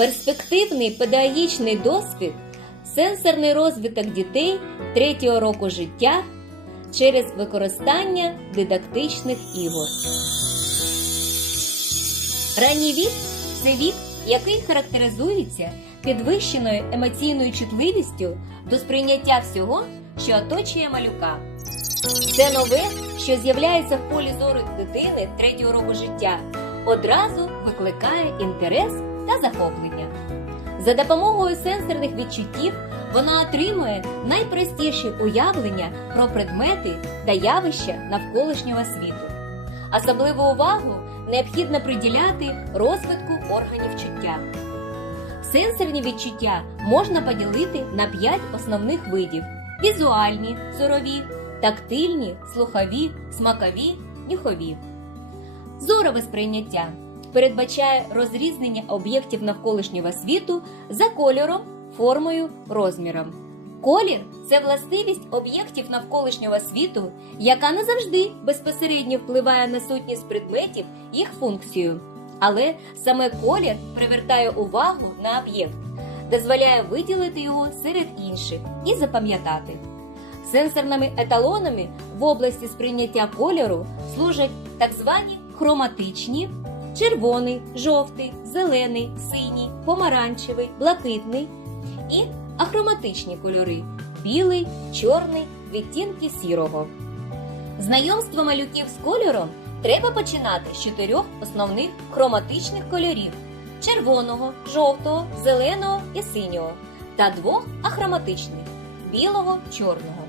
Перспективний педагогічний досвід, сенсорний розвиток дітей третього року життя через використання дидактичних ігор. Ранній вік це вік, який характеризується підвищеною емоційною чутливістю до сприйняття всього, що оточує малюка. Це нове, що з'являється в полі зору дитини третього року життя, одразу викликає інтерес та захоплення. За допомогою сенсорних відчуттів вона отримує найпростіші уявлення про предмети та явища навколишнього світу. Особливу увагу необхідно приділяти розвитку органів чуття. Сенсорні відчуття можна поділити на п'ять основних видів: візуальні, зорові, тактильні, слухові, смакові, нюхові. Зорове сприйняття передбачає розрізнення об'єктів навколишнього світу за кольором, формою, розміром. Колір це властивість об'єктів навколишнього світу, яка не завжди безпосередньо впливає на сутність предметів їх функцію. Але саме колір привертає увагу на об'єкт, дозволяє виділити його серед інших і запам'ятати. Сенсорними еталонами в області сприйняття кольору служать так звані хроматичні, червоний, жовтий, зелений, синій, помаранчевий, блакитний і ахроматичні кольори білий, чорний, відтінки сірого. Знайомство малюків з кольором треба починати з чотирьох основних хроматичних кольорів: червоного, жовтого, зеленого і синього, та двох ахроматичних білого, чорного.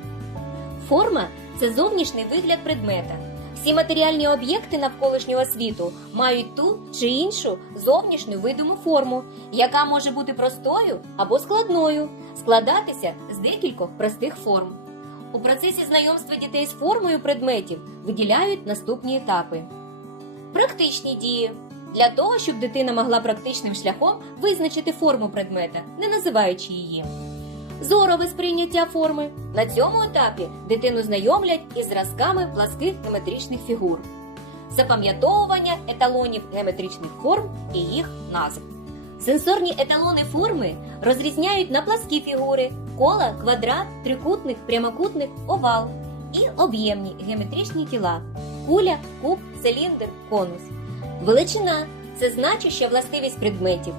Форма це зовнішній вигляд предмета. Всі матеріальні об'єкти навколишнього світу мають ту чи іншу зовнішню видиму форму, яка може бути простою або складною, складатися з декількох простих форм. У процесі знайомства дітей з формою предметів виділяють наступні етапи: практичні дії для того, щоб дитина могла практичним шляхом визначити форму предмета, не називаючи її. Зорове сприйняття форми. На цьому етапі дитину знайомлять із зразками пласких геометричних фігур, запам'ятовування еталонів геометричних форм і їх назв. Сенсорні еталони форми розрізняють на пласкі фігури, кола, квадрат, трикутник, прямокутник, овал і об'ємні геометричні тіла куля, куб, циліндр, конус. Величина це значуща властивість предметів.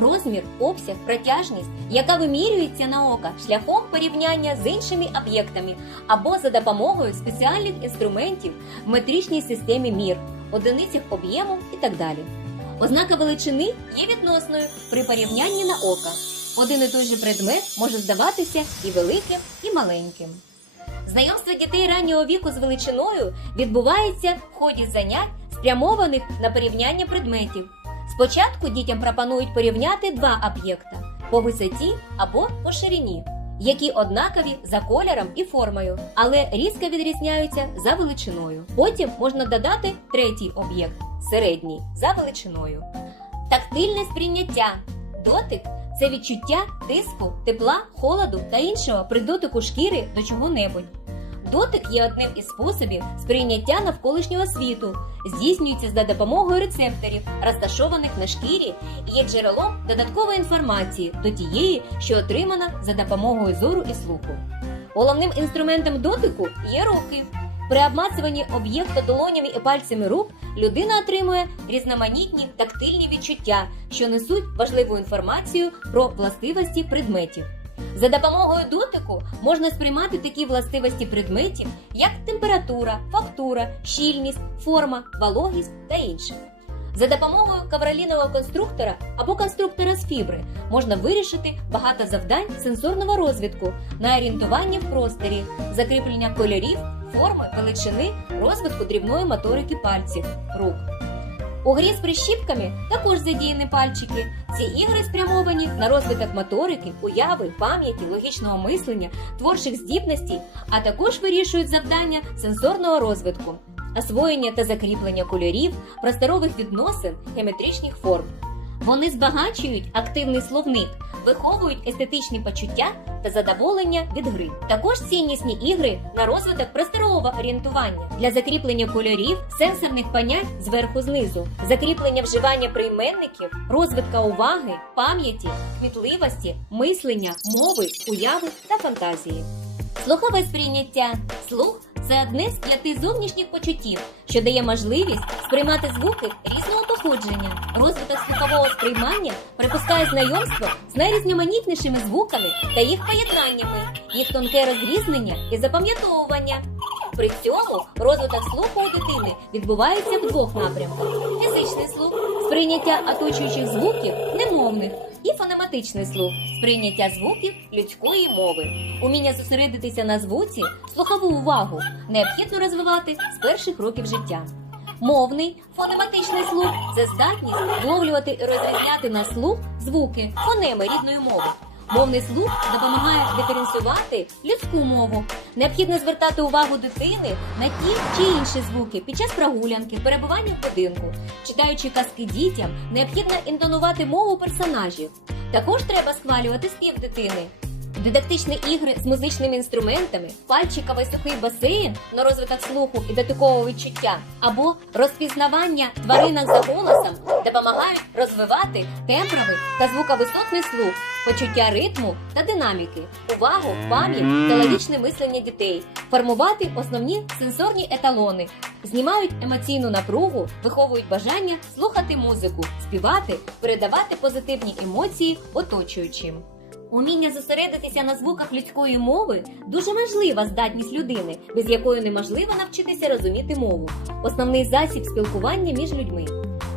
Розмір, обсяг, протяжність, яка вимірюється на око шляхом порівняння з іншими об'єктами або за допомогою спеціальних інструментів в метричній системі мір, одиницях об'єму і так далі. Ознака величини є відносною при порівнянні на око. Один і той же предмет може здаватися і великим, і маленьким. Знайомство дітей раннього віку з величиною відбувається в ході занять, спрямованих на порівняння предметів. Спочатку дітям пропонують порівняти два об'єкта по висоті або по ширині, які однакові за кольором і формою, але різко відрізняються за величиною. Потім можна додати третій об'єкт середній за величиною. Тактильне сприйняття. Дотик це відчуття тиску, тепла, холоду та іншого при дотику шкіри до чого-небудь. Дотик є одним із способів сприйняття навколишнього світу, здійснюється за допомогою рецепторів, розташованих на шкірі, і є джерелом додаткової інформації до тієї, що отримана за допомогою зору і слуху. Головним інструментом дотику є руки. При обмацуванні об'єкта долонями і пальцями рук людина отримує різноманітні тактильні відчуття, що несуть важливу інформацію про властивості предметів. За допомогою дотику можна сприймати такі властивості предметів, як температура, фактура, щільність, форма, вологість та інше. За допомогою кавролінового конструктора або конструктора з фібри можна вирішити багато завдань сенсорного розвитку на орієнтуванні в просторі, закріплення кольорів, форми, величини, розвитку дрібної моторики пальців, рук. У грі з прищіпками також задіяні пальчики. Ці ігри спрямовані на розвиток моторики, уяви, пам'яті, логічного мислення, творчих здібностей, а також вирішують завдання сенсорного розвитку, освоєння та закріплення кольорів, просторових відносин, геометричних форм. Вони збагачують активний словник, виховують естетичні почуття та задоволення від гри. Також ціннісні ігри на розвиток просторового орієнтування для закріплення кольорів, сенсорних понять зверху знизу, закріплення вживання прийменників, розвитка уваги, пам'яті, кмітливості, мислення, мови, уяви та фантазії. Слухове сприйняття. Слух це одне з п'яти зовнішніх почуттів, що дає можливість сприймати звуки різного походження. Розвиток слухового сприймання припускає знайомство з найрізноманітнішими звуками та їх поєднаннями, їх тонке розрізнення і запам'ятовування. При цьому розвиток слуху у дитини відбувається в двох напрямках: фізичний слух, сприйняття оточуючих звуків немовних, і фонематичний слух, сприйняття звуків людської мови. Уміння зосередитися на звуці, слухову увагу необхідно розвивати з перших років життя. Мовний фонематичний слух це здатність вловлювати і розрізняти на слух звуки, фонеми рідної мови. Мовний слух допомагає диференціювати людську мову. Необхідно звертати увагу дитини на ті чи інші звуки під час прогулянки, перебування в будинку. Читаючи казки дітям, необхідно інтонувати мову персонажів. Також треба схвалювати спів дитини. Дидактичні ігри з музичними інструментами, пальчиковий сухий басейн на розвиток слуху і дотикового відчуття, або розпізнавання тваринок за голосом допомагають розвивати тембровий та звуковисотний слух, почуття ритму та динаміки, увагу, пам'ять та логічне мислення дітей, формувати основні сенсорні еталони, знімають емоційну напругу, виховують бажання слухати музику, співати, передавати позитивні емоції оточуючим. Уміння зосередитися на звуках людської мови дуже важлива здатність людини, без якої неможливо навчитися розуміти мову, основний засіб спілкування між людьми.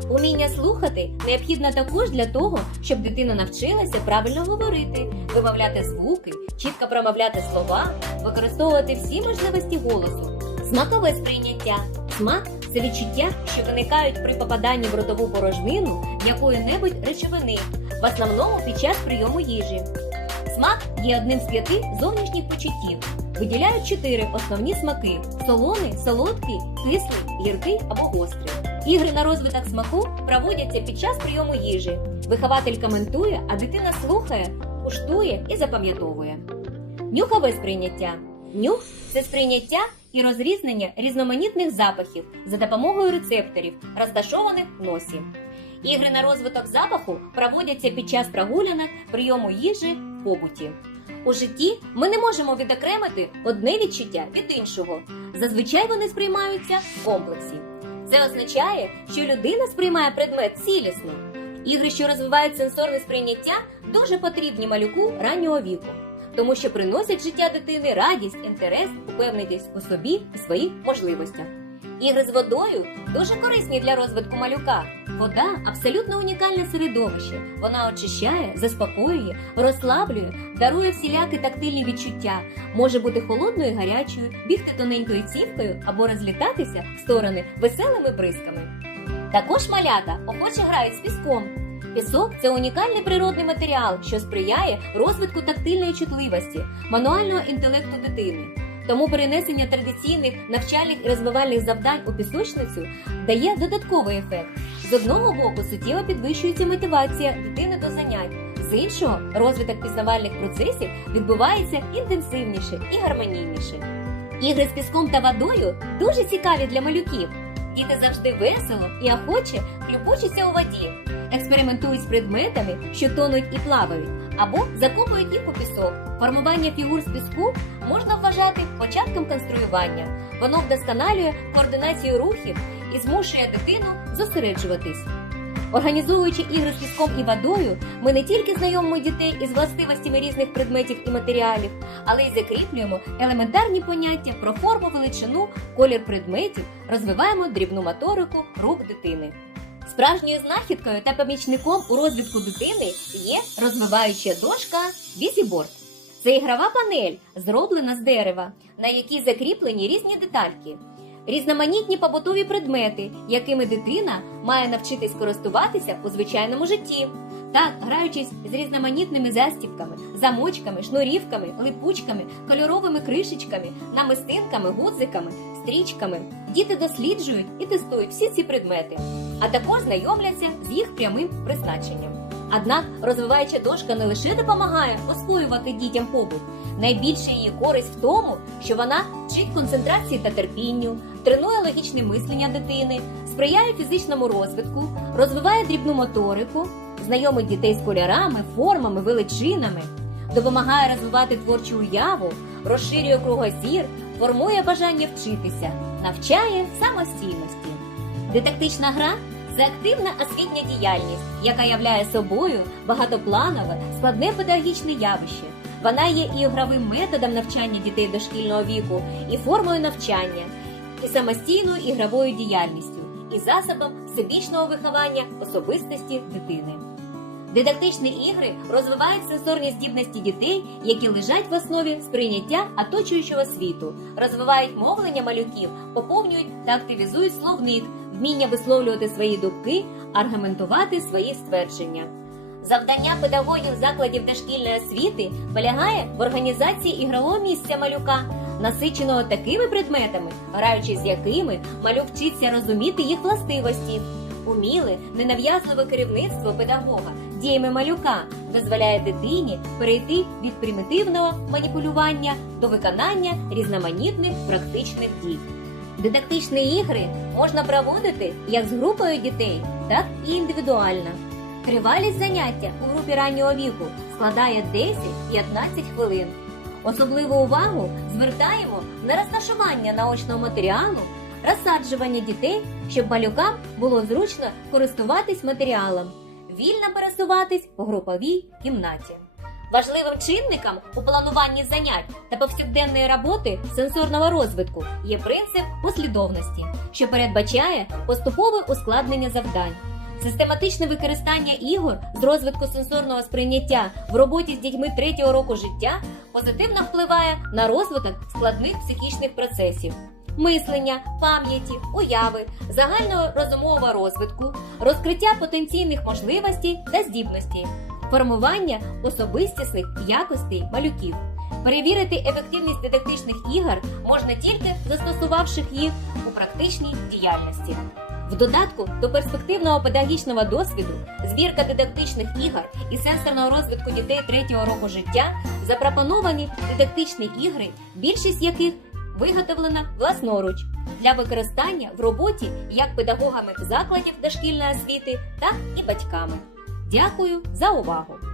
Уміння слухати необхідно також для того, щоб дитина навчилася правильно говорити, вимовляти звуки, чітко промовляти слова, використовувати всі можливості голосу. Смакове сприйняття. Смак це відчуття, що виникають при попаданні в ротову порожнину якої-небудь речовини, в основному під час прийому їжі. Смак є одним з п'яти зовнішніх почуттів. Виділяють чотири основні смаки: солоний, солодкий, кислий, гіркий або гострий. Ігри на розвиток смаку проводяться під час прийому їжі. Вихователь коментує, а дитина слухає, куштує і запам'ятовує. Нюхове сприйняття. Нюх це сприйняття і розрізнення різноманітних запахів за допомогою рецепторів, розташованих в носі. Ігри на розвиток запаху проводяться під час прогулянок, прийому їжі, побуті. У житті ми не можемо відокремити одне відчуття від іншого. Зазвичай вони сприймаються в комплексі. Це означає, що людина сприймає предмет цілісно. Ігри, що розвивають сенсорне сприйняття, дуже потрібні малюку раннього віку, тому що приносять життя дитини радість, інтерес, упевненість у собі і своїх можливостях. Ігри з водою дуже корисні для розвитку малюка. Вода абсолютно унікальне середовище. Вона очищає, заспокоює, розслаблює, дарує всілякі тактильні відчуття, може бути холодною і гарячою, бігти тоненькою цівкою або розлітатися в сторони веселими бризками. Також малята охоче грають з піском. Пісок це унікальний природний матеріал, що сприяє розвитку тактильної чутливості, мануального інтелекту дитини. Тому перенесення традиційних навчальних і розвивальних завдань у пісочницю дає додатковий ефект. З одного боку суттєво підвищується мотивація дитини до занять, з іншого розвиток пізнавальних процесів відбувається інтенсивніше і гармонійніше. Ігри з піском та водою дуже цікаві для малюків. Діти завжди весело і охоче хлюпочуться у воді, експериментують з предметами, що тонуть і плавають, або закопують їх у пісок. Формування фігур з піску можна вважати початком конструювання. Воно вдосконалює координацію рухів і змушує дитину зосереджуватись. Організовуючи ігри з піском і водою, ми не тільки знайомимо дітей із властивостями різних предметів і матеріалів, але й закріплюємо елементарні поняття про форму, величину, колір предметів, розвиваємо дрібну моторику рук дитини. Справжньою знахідкою та помічником у розвитку дитини є розвиваюча дошка Візіборд. Це ігрова панель, зроблена з дерева, на якій закріплені різні детальки, різноманітні побутові предмети, якими дитина має навчитись користуватися у звичайному житті. Так, граючись з різноманітними застібками, замочками, шнурівками, липучками, кольоровими кришечками, намистинками, гудзиками, стрічками, діти досліджують і тестують всі ці предмети, а також знайомляться з їх прямим призначенням. Однак розвиваюча дошка не лише допомагає освоювати дітям побут, найбільша її користь в тому, що вона вчить концентрації та терпінню, тренує логічне мислення дитини, сприяє фізичному розвитку, розвиває дрібну моторику, знайомить дітей з кольорами, формами, величинами, допомагає розвивати творчу уяву, розширює кругозір, формує бажання вчитися, навчає самостійності. Дидактична гра це активна освітня діяльність, яка являє собою багатопланове, складне педагогічне явище. Вона є і ігровим методом навчання дітей дошкільного віку, і формою навчання, і самостійною ігровою діяльністю, і засобом всебічного виховання особистості дитини. Дидактичні ігри розвивають сенсорні здібності дітей, які лежать в основі сприйняття оточуючого світу, розвивають мовлення малюків, поповнюють та активізують словник, вміння висловлювати свої думки, аргументувати свої ствердження. Завдання педагогів закладів дошкільної освіти полягає в організації ігрового місця малюка, насиченого такими предметами, граючи з якими малюк вчиться розуміти їх властивості. Уміле, ненав'язливе керівництво педагога діями малюка дозволяє дитині перейти від примітивного маніпулювання до виконання різноманітних практичних дій. Дидактичні ігри можна проводити як з групою дітей, так і індивідуально. Тривалість заняття у групі раннього віку складає 10-15 хвилин. Особливу увагу звертаємо на розташування наочного матеріалу, розсаджування дітей, щоб малюкам було зручно користуватись матеріалом, вільно пересуватись по груповій кімнаті. Важливим чинником у плануванні занять та повсякденної роботи сенсорного розвитку є принцип послідовності, що передбачає поступове ускладнення завдань. Систематичне використання ігор з розвитку сенсорного сприйняття в роботі з дітьми третього року життя позитивно впливає на розвиток складних психічних процесів. Мислення, пам'яті, уяви, загального розумового розвитку, розкриття потенційних можливостей та здібностей, формування особистісних якостей малюків. Перевірити ефективність дидактичних ігор можна тільки застосувавши їх у практичній діяльності. В додатку до перспективного педагогічного досвіду, збірка дидактичних ігор і сенсорного розвитку дітей третього року життя запропоновані дидактичні ігри, більшість яких виготовлена власноруч для використання в роботі як педагогами закладів дошкільної освіти, так і батьками. Дякую за увагу!